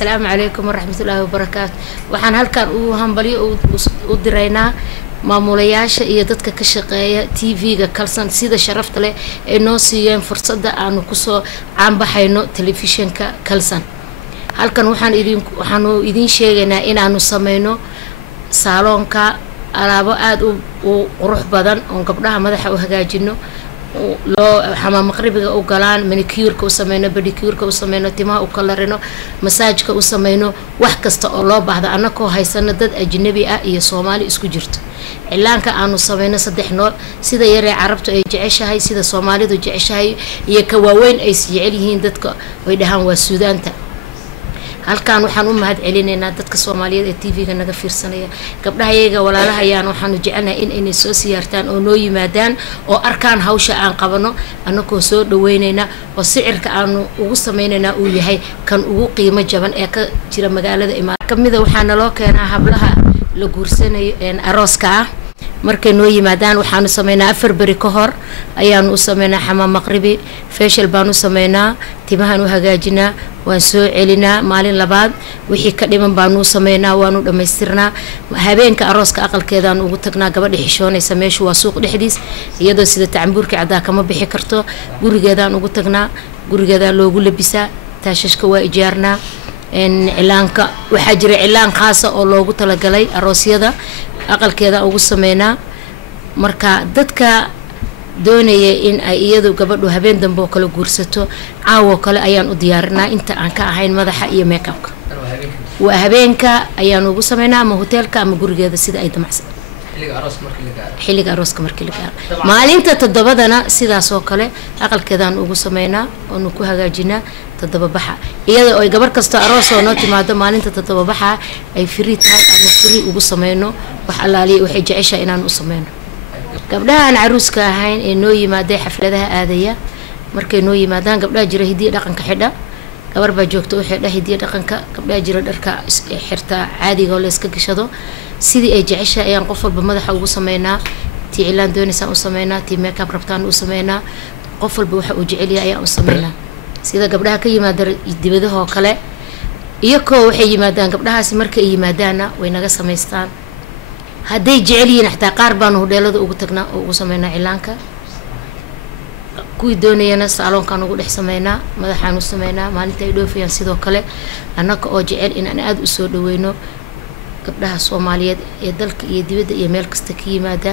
السلام عليكم ورحمة الله وبركاته. وحن هالكان وهنبلي ودرينا maamulayaasha iyo dadka ka shaqeeya TV-ga Kalsan sida sharafta leh ee noo siiyeen fursada aanu ku soo caanbaxayno telefishinka Kalsan. Halkan waxaanu idin sheegaynaa inaanu sameeyno salonka alaabo aad u qurux badan oo gabdhaha madaxa u hagaajino loo xamaam maqribiga u galaan manicure-ka u sameeyno pedicure-ka u sameeyno timaha u kalarino massage-ka u sameeyno wax kasta oo loo baahdo anakoo haysana dad ajnabi ah iyo Soomaali isku jirto cilaanka aanu sameeyno saddex nooc sida yaree carabtu ay jeceshahay sida Soomaalidu jeceshahay iyo ka waaweyn ay jecel yihiin dadka way dhahan waa Suudaanta halkaan waxaan u mahad celinaynaa dadka Soomaaliyeed ee TV-ga naga fiirsanaya gabdhahayaga walaalahayaan waxaanu jecelnahay inay soo siyaartaan oo noo yimaadaan oo arkaan hawsha aan qabano anagoo soo dhaweynayna oo sicirka aanu ugu sameynayna uu yahay kan ugu qiimo jaban ee ka jira magaalada Imaaraad kamida waxaana loo keenaa hablaha la guursanayo arooska ah markay noo yimaadaan waxaanu sameynaa 4 bari ka hor ayaanu u sameynaa xamaam maqribi facial baanu sameynaa timahan u hagaajinaa waan soo celinaa maalin labaad wixii ka dhiman baanu sameynaa waanu dhameystirnaa habeenka arooska aqalkeedaan ugu tagnaa gabadha xishoonaysa meeshu waa suuq dhexdiis iyadoo sida tacambuurka cadaa kama bixi karto gurigeedaan ugu tagnaa gurigeeda loogu labisaa taashashka waa ijaarnaa cilaanka waxa jira cilaan khaas ah oo loogu talagalay aroosyada aqalkeeda ugu sameynaa marka dadka doonaya in ay iyadu gabadhu habeen dambe kala guursato caawo kale ayaan u diyaarinaa inta aan ka ahayn madaxa iyo makeup-ka waa habeenka ayaan ugu sameynaa ama hotelka ama gurigeeda sida ay damacsan xilliga arooska markii la gaaro maalinta todobadana sidaas oo kale aqalkeedaan ugu sameynaa oo ku hagaajinaa toddobabaxa iyada oo gabar kasto aroos oo noo timaado maalinta toddobabaxa ay free tahay ama free ugu sameyno wax allaaliye waxay jeceshahay inaan u sameyno gabdhaha aan caruuska ahayn ee noo yimaadey xafladaha aadaya markay noo yimaadaan gabdhaha jira hidiyo dhaqanka xidha gabar baa joogto u xidha hidiyo dhaqanka gabdhaha jira dharka xirta caadiga oo la iska gashado sidii ay jeceshahay ayaan qof walba madaxa ugu sameynaa tii cilaan doonaysan u sameynaa tii makeup rabtaan u sameynaa qof walba waxa uu jecel yahay ayaan u sameynaa sida gabdhaha ka yimaada dibadaha kale iyagoo waxay yimaadaan gabdhahaasi markay yimaadaana way naga sameystaan hadday jecel yihiin xataa qaar baan hoteelada ugu tagnaa oo ugu sameynaa cilaanka kuwii doonayana salonkan ugu dhex sameynaa madaxaan u sameynaa maalinta ay dhoofayaan sidoo kale annaka oo jecel inaan aad u soo dhaweyno gabdhaha Soomaaliyeed ee dalka iyo dibadda iyo meel kasta ka yimaada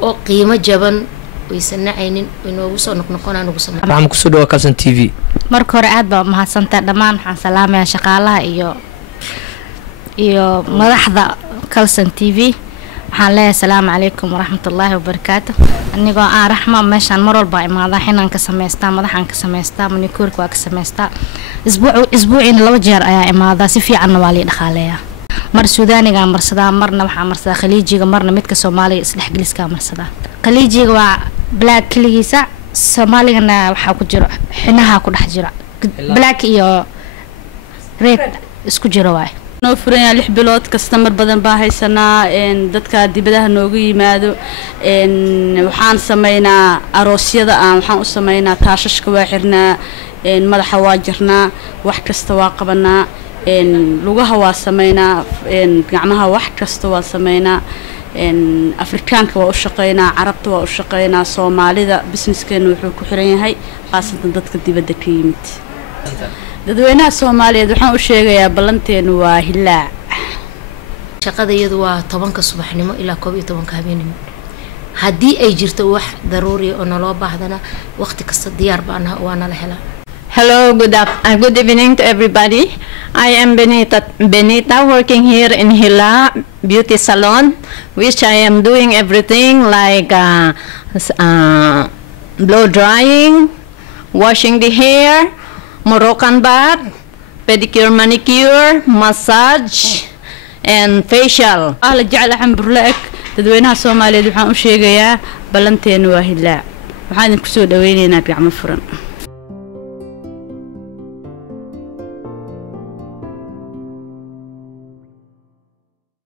oo qiimo jaban waysan nacaynin inoogu soo noqnoqonaan ugu sameeyay waxaan ku soo dhawaaqay Kalsan TV marka hore aad baa mahadsantahay dhamaan waxaan salaamayaa shaqaalaha iyo madaxda Kalsan TV waxaan leeyahay salaamu calaykum waraxmatullaahi wabarakaatuh anigoo aan raxma meeshaan mar walba imaada xinaan ka sameystaa madaxaan ka sameystaa manicure-ka waa ka sameystaa isbuuciina 2 jeer ayaa imaada si fiican waa lii dhaqaaleeyaa mar Suudaaniga marsadaa marna waxaa marsadaa Khaliijiga marna midka Soomaaliga isdhexgeliska marsadaa Khaliijiga waa black kaligiisa Soomaaligana waxaa ku jiro xinaha ku dhex jira black iyo red isku jiro waay noo furaya 6 bilood customer badan baa haysanaa dadka dibadaha noogu yimaado waxaan sameynaa aroosyada waxaan u sameynaa taashashka waa xirnaa madaxa waa jirnaa wax kasta waa qabanaa lugaha waa sameynaa gacmaha wax kasta waa sameynaa afrikaanka waa u shaqeynaa carabta waa u shaqeynaa Soomaalida businesskeena wuxuu ku xiran yahay qaasatan dadka dibadda ka yimid dadweynaha Soomaaliyeed waxaan u sheegayaa balanteenu waa hilaac shaqadayadu waa 10 subaxnimo ilaa 12 habeenimo haddii ay jirto wax daruuri oo naloo baahdana waqti kasta diyaar baan waana la helaa. Hello, good evening to everybody. I am Benita working here in Hila Beauty Salon, which I am doing everything like blow drying, washing the hair, Moroccan bath, pedicure, manicure, massage, and facial. Ahla jecel xamburlaak dadweynaha Soomaaliyeed waxaan u sheegayaa balanteenu waa hilaac waxaan ku soo dhaweynaynaa gacmo furan.